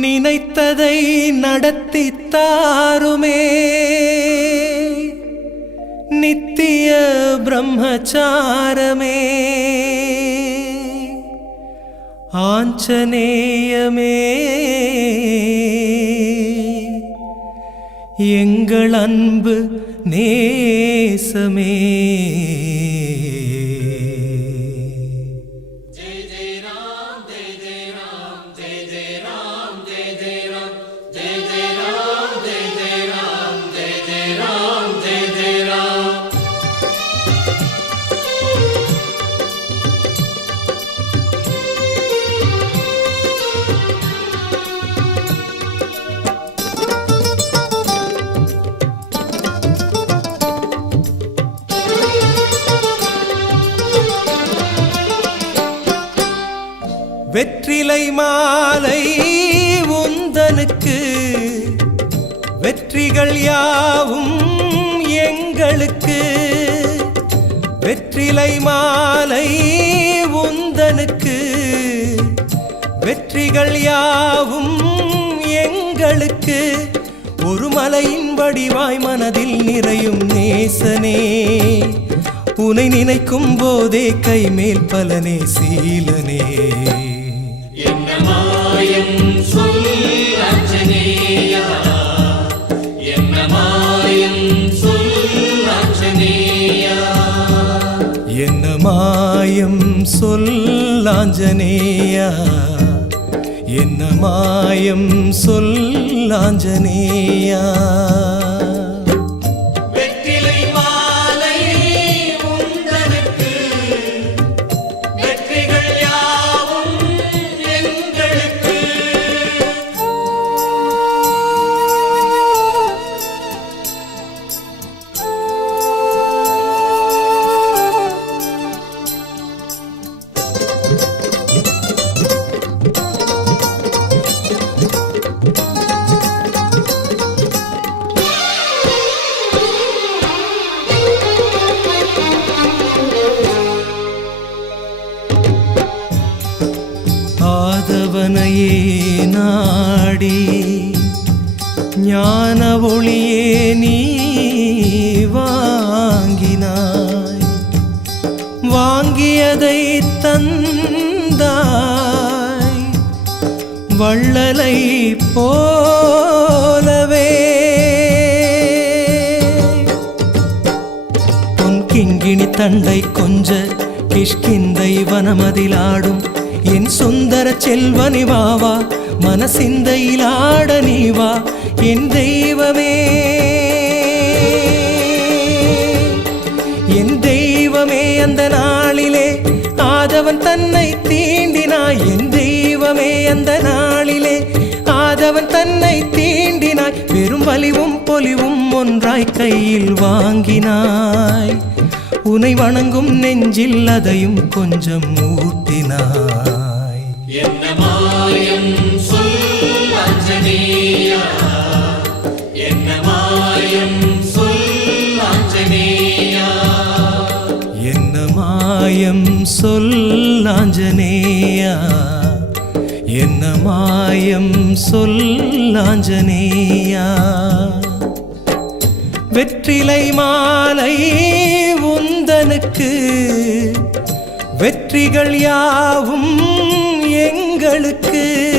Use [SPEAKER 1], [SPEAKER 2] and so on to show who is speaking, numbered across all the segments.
[SPEAKER 1] நினைத்ததை நடத்தி தாருமே. நித்திய பிரம்மச்சாரமே. ஆஞ்சநேயமே. எங்கள் அன்பு நேசமே. வெற்றிலை மாலை உந்தனுக்கு வெற்றிகள் யாவும் எங்களுக்கு. வெற்றிலை மாலை உந்தனுக்கு வெற்றிகள் யாவும் எங்களுக்கு. ஒரு மலையின் வடிவாய் மனதில் நிறையும் நேசனே உனை நினைக்கும் போதே கைமேல் பலனே சீலனே.
[SPEAKER 2] மாயம்
[SPEAKER 1] சொல்லாஞ்சனேயா என்ன மாயம் சொல்லாஞ்சனேயா ஞான ஒளியே நீ வாங்கினாய். வாங்கியதை தந்தாய். வள்ளலை போலவே. பொன் கிங்கிணி தண்டை கொஞ்ச கிஷ்கிந்தை வனமதிலாடும் என் சுந்தர செல்வனிவாவா மனசிந்தையிலாட நீவா என் தெய்வமே. என் தெய்வமே அந்த நாளிலே ஆதவன் தன்னை தீண்டினாய். என் தெய்வமே அந்த நாளிலே ஆதவன் தன்னை தீண்டினாய். பெரும் வலிவும் பொலிவும் ஒன்றாய் கையில் வாங்கினாய். உனை வணங்கும் நெஞ்சில் அதையும் கொஞ்சம் ஊட்டினாய். என்னமா சொல்லாஞ்சனேயா என்ன மாயம் சொல்லாஞ்சனேயா வெற்றிலை மாலை உந்தனுக்கு வெற்றிகள் யாவும் எங்களுக்கு.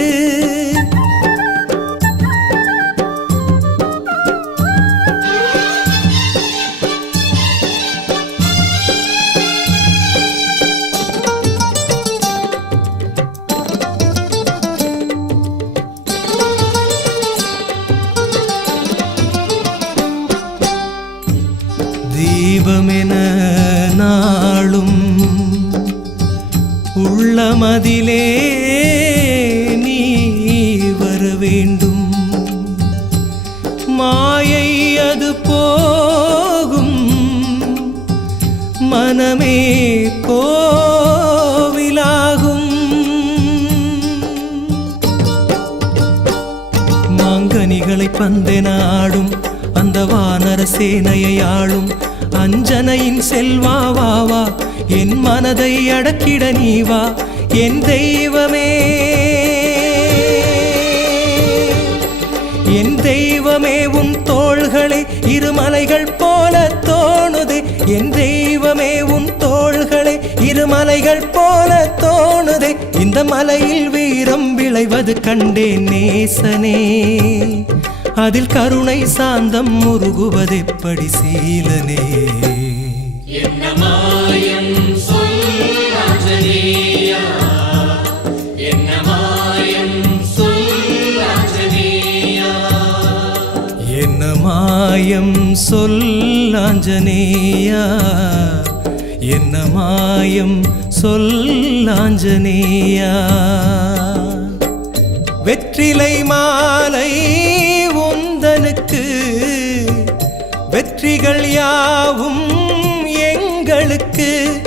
[SPEAKER 1] வா என் தெய்வமே. என் தெய்வமே உன் தோள்களை இருமலைகள் போல தோணுது. என் தெய்வமே உன் தோள்களை இருமலைகள் போல தோணுது. இந்த மலையில் வீரம் விளைவது கண்டேன் நேசனே. அதில் கருணை சாந்தம் முருகுவதெப்படி சீலனே.
[SPEAKER 2] என்ன மாயம் சொல்லாஞ்சனேயா என்ன மாயம்
[SPEAKER 1] சொல்லாஞ்சனேயா வெற்றிலை மாலை உந்தனுக்கு வெற்றிகள் யாவும் எங்களுக்கு.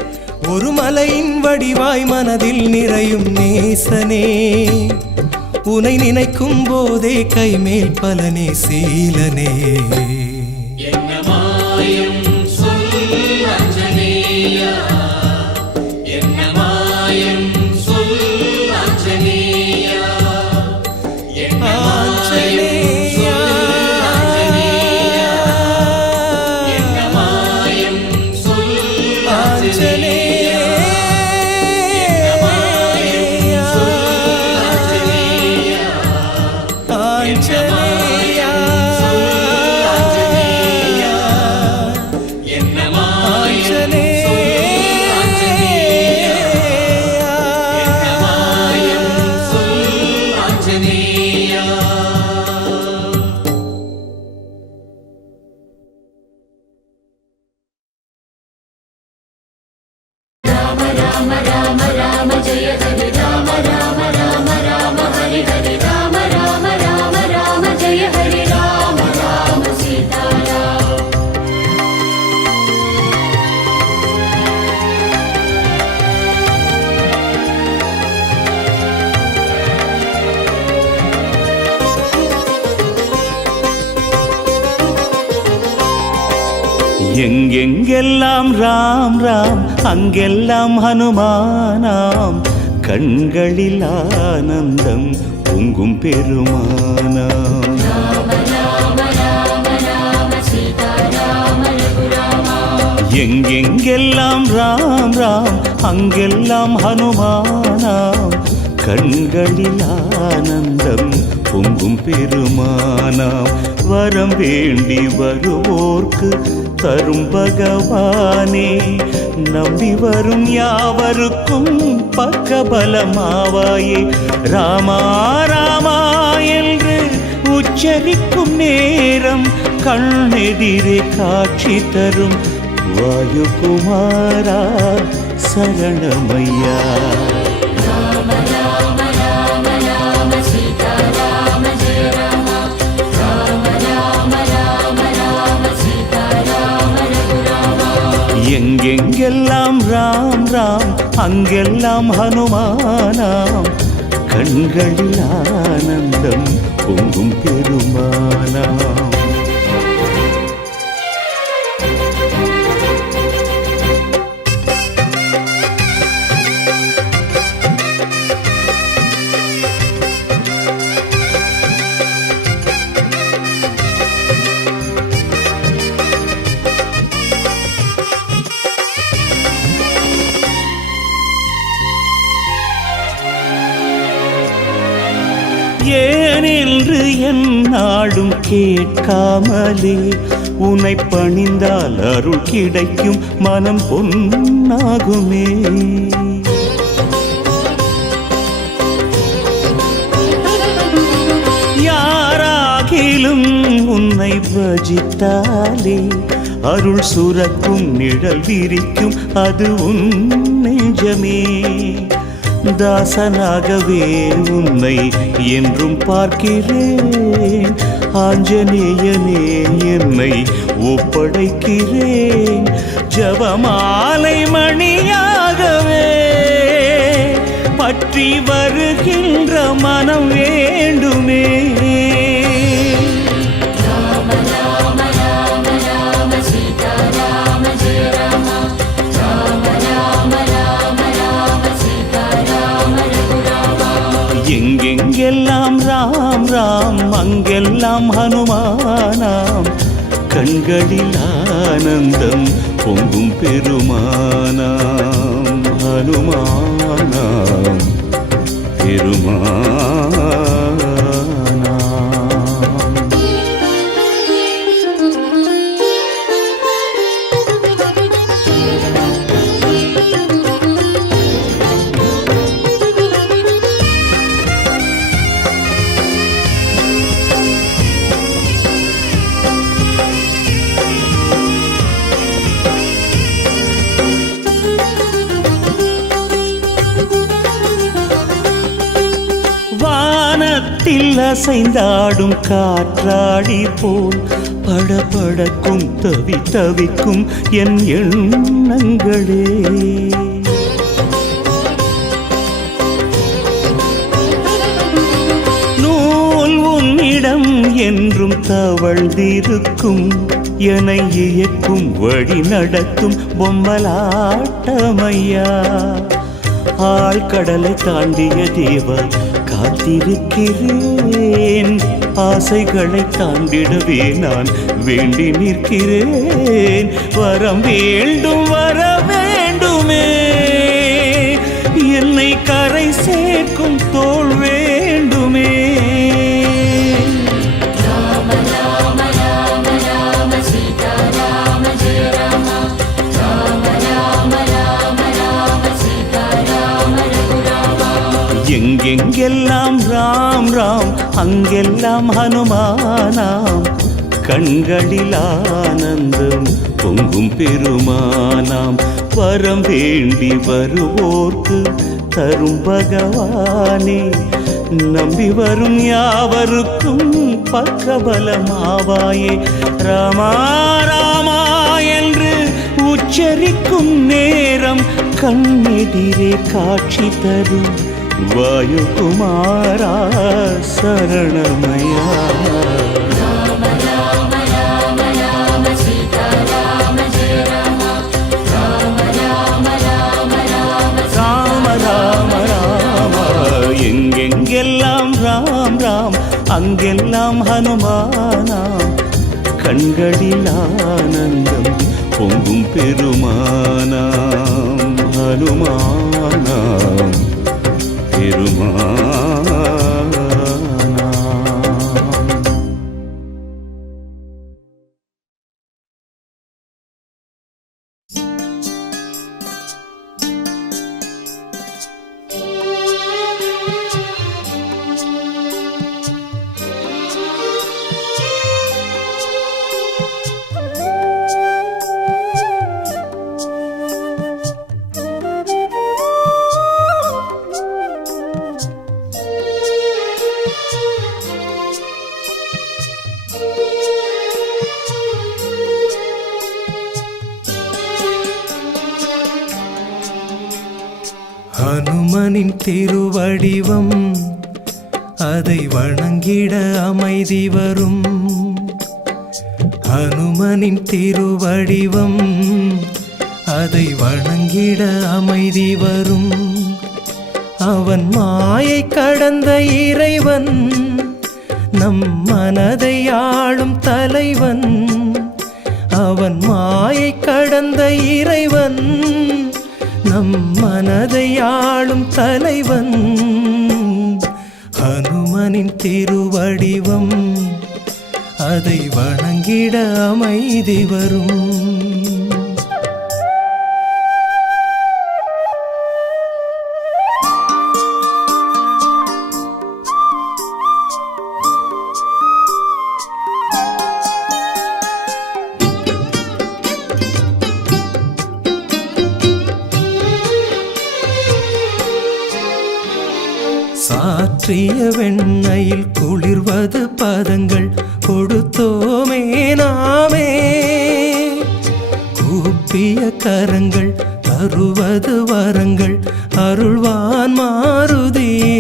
[SPEAKER 1] ஒரு மலையின் வடிவாய் மனதில் நிறையும் நேசனே. உனை நினைக்கும் போதே கைமேல் பலனே சீலனே.
[SPEAKER 3] எங்கெங்கெல்லாம் ராம் ராம் அங்கெல்லாம் ஹனுமானாம். கண்களில் ஆனந்தம் பொங்கும் பெருமானாம். எங்கெங்கெல்லாம் ராம் ராம் அங்கெல்லாம் ஹனுமானாம். கண்களில் ஆனந்தம் பொங்கும் பெருமானாம். வரம் வேண்டி வருவோர்க்கு தரும் பகவானே. நம்பி வரும் யாவருக்கும் பக்கபலமாவாயே. ராமா ராமா என்று உச்சரிக்கும் நேரம் கண்ணெதிரே காட்சி தரும். வாயுகுமாரா சரணமையா. எங்கெங்கெல்லாம் ராம் ராம் அங்கெல்லாம் ஹனுமானாம். கண்களில் ஆனந்தம் பொங்கும் பெருமானாம். கேட்காமலே உனை பணிந்தால் அருள் கிடைக்கும் மனம் பொன்னாகுமே. யாராகிலும் உன்னை பஜித்தாலே அருள் சுரக்கும் நிழல் விரிக்கும் அது உன் நெஞ்சமே. தாசனாகவே உன்னை என்றும் பார்க்கிறேன். ஆஞ்சநேயனே என்னை ஒப்படைக்கிறேன் ஜபமாலை மணியாகவே பற்றி வருகின்ற மனம் வேண்டுமே. அங்கெல்லாம் ஹனுமானாம். கண்களில் ஆனந்தம் பொங்கும் பெருமானாம். ஹனுமானாம் பெருமானாம். காற்றாடி போல் படபடக்கும் தவி தவிக்கும் என் எண்ணங்களே. நூல் உன்னிடம் என்றும் தவழ்ந்திருக்கும் என இயக்கும் வழி நடத்தும் பொம்மலாட்டமையா. ஆழ்கடலை தாண்டிய தேவாய் காத்திருக்கிறேன். ஆசைகளை தாண்டிடவே நான். வேண்டி நிற்கிறேன். வரம் வேண்டும் வர வேண்டுமே. என்னை கரை சேர்க்கும் தோல்வே
[SPEAKER 4] ராம் ராம்
[SPEAKER 3] அங்கெல்லாம் ஹனுமானாம். கண்களில் ஆனந்தம் பொங்கும் பெருமானாம். வரம் வேண்டி வருவோர்க்கு தரும் பகவானே. நம்பி வரும் யாவருக்கும் பக்கபலமாவாயே. ராமா ராமா என்று உச்சரிக்கும் நேரம் கண்ணெதிரே காட்சி தரும். वायुकुमारा शरणमया। எங்கெங்கெல்லாம் ராம் ராம் அங்கெல்லாம் ஹனுமானாம் கண்களில் ஆனந்தம் பொங்கும் பெருமானாம்
[SPEAKER 1] ஹனுமான் அமைதி வரும். ஹனுமனின் திருவடிவம் அதை வணங்கிட அமைதி வரும். அவன் மாயை கடந்த இறைவன் நம் மனதை ஆளும் தலைவன். அவன் மாயை கடந்த இறைவன் நம் மனதை ஆளும் தலைவன். ஹனுமனின் திருவடிவம் அதை வணங்கிட அமைதி வரும் வெண்ணையில் குளிர்வது பதங்கள் கொடுத்தோமே நாமே. கூப்பிய கரங்கள் தருவது வரங்கள் அருள்வான் மாருதியே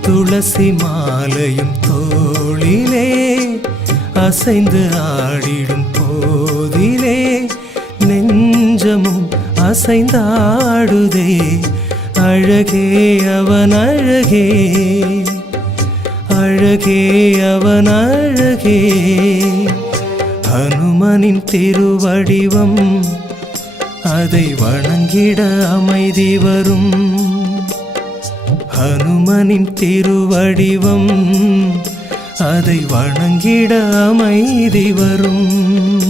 [SPEAKER 1] துளசி மாலையும் தோளிலே அசைந்து ஆடிடும் போதிலே நெஞ்சமும் அசைந்தாடுதே. அழகே அவன் அழகே. அழகே அவன் அழகே. ஹனுமனின் திருவடிவம் அதை வணங்கிட அமைதி வரும். ஹனுமனின் திருவடிவம் அதை வணங்கிட அமைதி வரும்.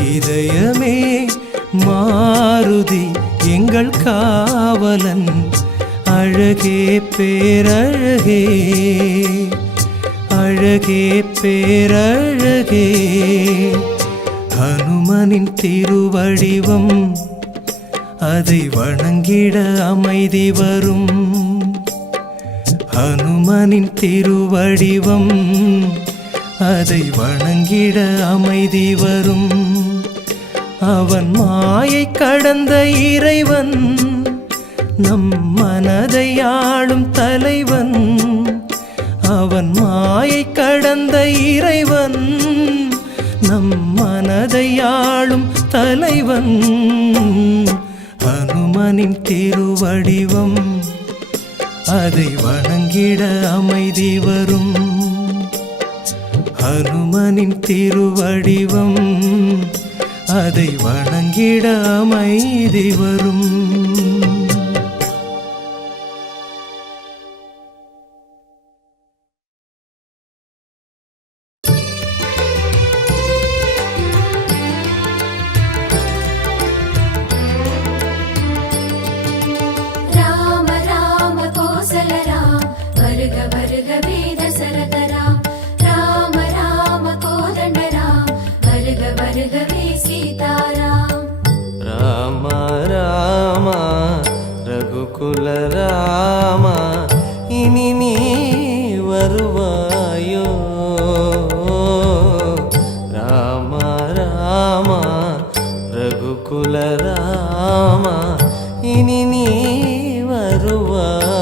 [SPEAKER 1] இதயமே மாருதி எங்கள் காவலன். அழகே பேரழகே அழகே பேரழகே. ஹனுமனின் திருவடிவம் அதை வணங்கிட அமைதி வரும். ஹனுமனின் திருவடிவம் அதை வணங்கிட அமைதி வரும். அவன் மாயை கடந்த இறைவன் நம் மனதை ஆளும் தலைவன். அவன் மாயை கடந்த இறைவன் நம் மனதை ஆளும் தலைவன். அனுமனின் திருவடிவம் அதை வணங்கிட அமைதி வரும். ஹனுமனின் திருவடிவம் அதை வணங்கிட அமைதி வரும்.
[SPEAKER 5] రఘుకుల రామ ఇని నీ வருவாயோ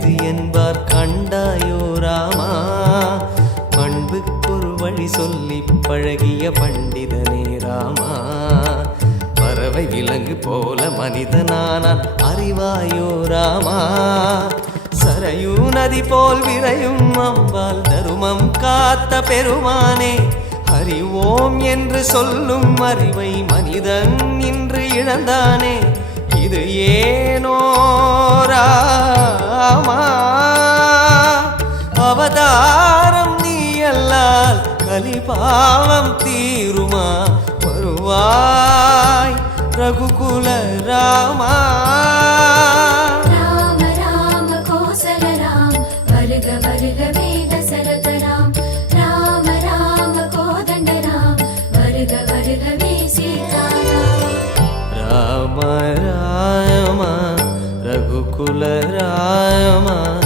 [SPEAKER 5] இது என்பார் கண்டாயோ ராமா. பண்புக்கொரு வழி சொல்லி பழகிய பண்டிதனே ராமா. பறவை விலங்கு போல மனிதனானான் அறிவாயோ ராமா. சரையூ நதி போல் விரையும் அம்பால் தருமம் காத்த பெருமானே. அறிவோம் ஓம் என்று சொல்லும் அறிவை மனிதன் இன்று இழந்தானே. இது ஏனோ ராமா? அவதாரம் நீ எல்லால் கலிபாவம் தீருமா? வருவாய் ரகுகுல ராமா. ரகுகுல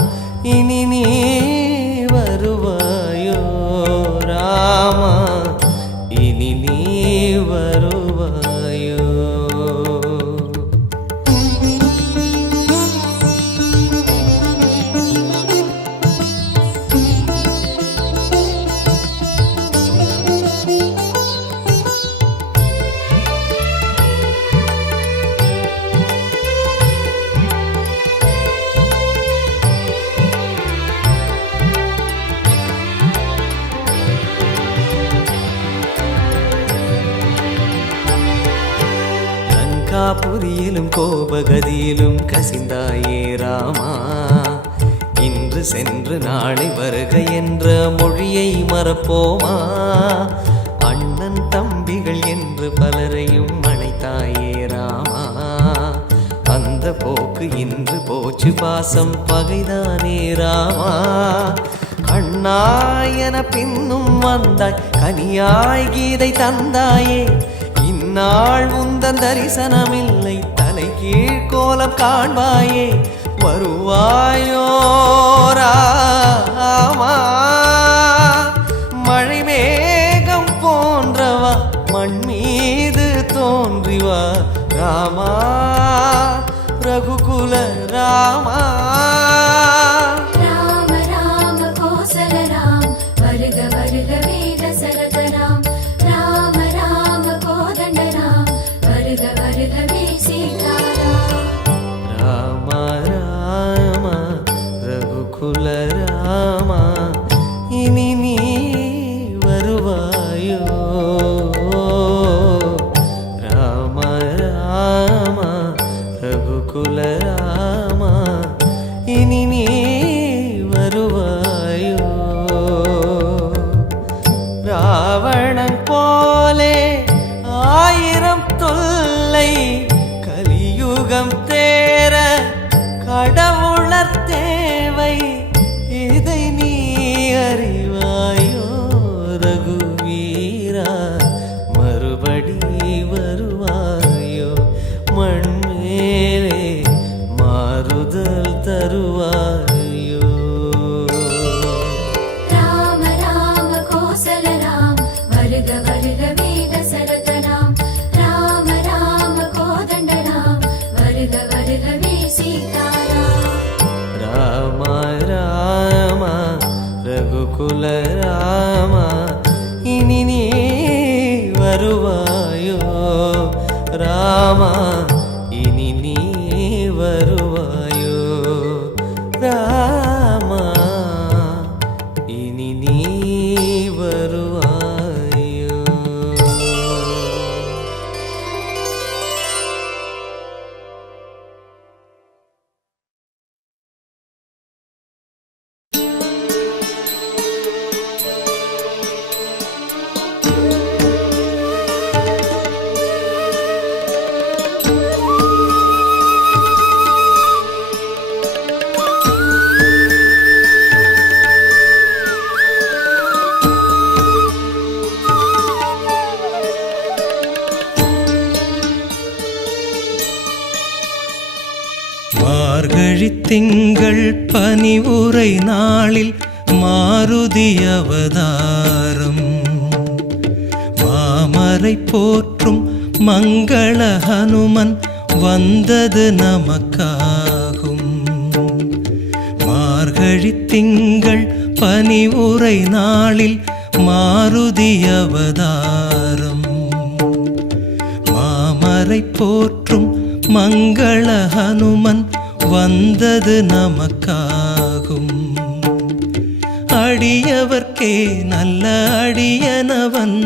[SPEAKER 5] ராமா இன்று சென்று நாளை வருக என்ற மொழியை மறப்போமா? அண்ணன் தம்பிகள் என்று பலரையும் அணைத்தாயே ராமா அந்த போக்கு இன்று போச்சு பாசம் பகைதானே ராமா. கண்ணாயன பின்னும் வந்தாய் கனியாய் கீதை தந்தாயே இந்நாள் உந்தன் தரிசனமில்லை. கோலம் காண்பாயே வருவாயோ ராமா? மழை மேகம் போன்றவா மண் மீது தோன்றிவா ராமா? ரகுகுல ராமா?
[SPEAKER 1] போற்றும் மங்கள ஹனுமன் வந்தது நமக்காகும். மார்கழி திங்கள் பனி உரை நாளில் மாருதி அவதாரம் மாமரை போற்றும் மங்கள ஹனுமன் வந்தது நமக்காகும். அடியவர்க்கே நல்ல அடியனவன்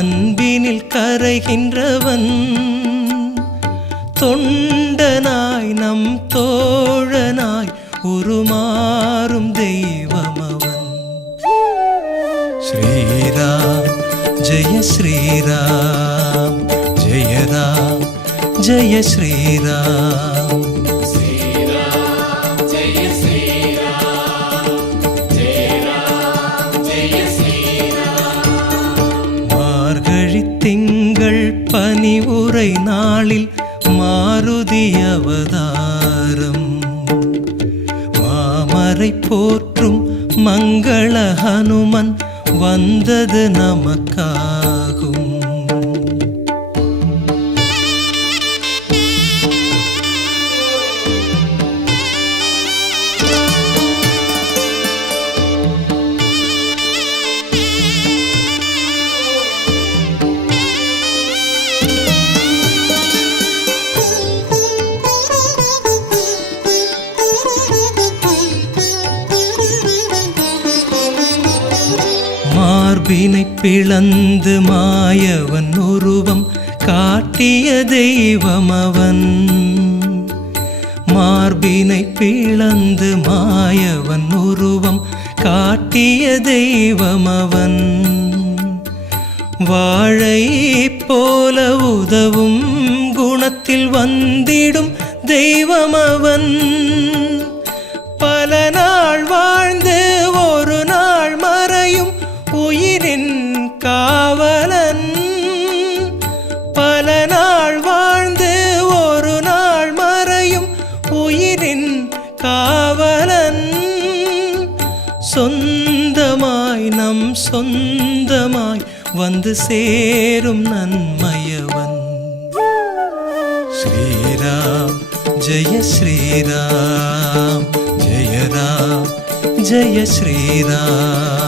[SPEAKER 1] அன்பினில் கரைகின்றவன். தொண்டனாய் நம் தோழனாய் உருமாறும் தெய்வமவன். ஸ்ரீராம் ஜெய ஸ்ரீராம் ஜெயராம் ஜெய ஸ்ரீராம். பனி நாளில் மாருதி அவதாரம். மாமரை போற்றும் மங்கள ஹனுமன் வந்தது நமக்கா மார்பினை பிளந்து மாயவன் உருவம் காட்டிய தெய்வம் அவன். மார்பினை பிளந்து மாயவன் உருவம் காட்டிய தெய்வம் அவன். வாழை போல உதவும் குணத்தில் வந்திடும் தெய்வம் அவன். வந்து சேரும் நன்மையவன். ஸ்ரீராம் ஜெய ஸ்ரீராம் ஜெயராம் ஜெய ஸ்ரீராம்.